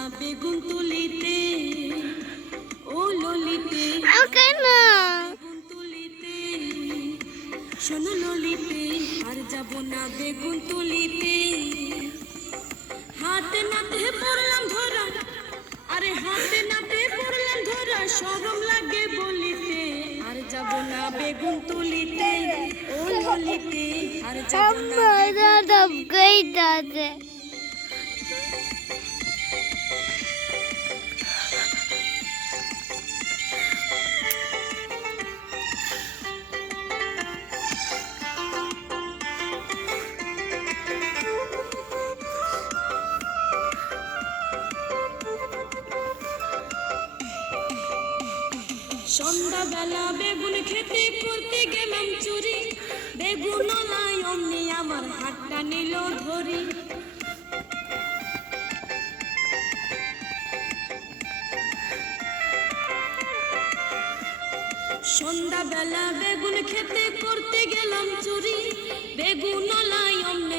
না বেগুন তুলিতে, ও ললিতে কেন বেগুন তুলিতে, শোনো ললিতে আর যাব না বেগুন তুলিতে। হাতে নাতে পড়লাম ধরা, আরে হাতে নাতে পড়লাম ধরা, শরম লাগে বলিতে, আর যাব না বেগুন তুলিতে, ও ললিতে আর যাব না দাদা গই দাদা সন্ধ্যাবেলা বেগুন খেতে করতে গেলাম চুরি, বেগুন লাই অমনি আমার হাতটা নিল ধরি। সন্ধ্যাবেলা বেগুন খেতে করতে গেলাম চুরি, বেগুন লাই অমনি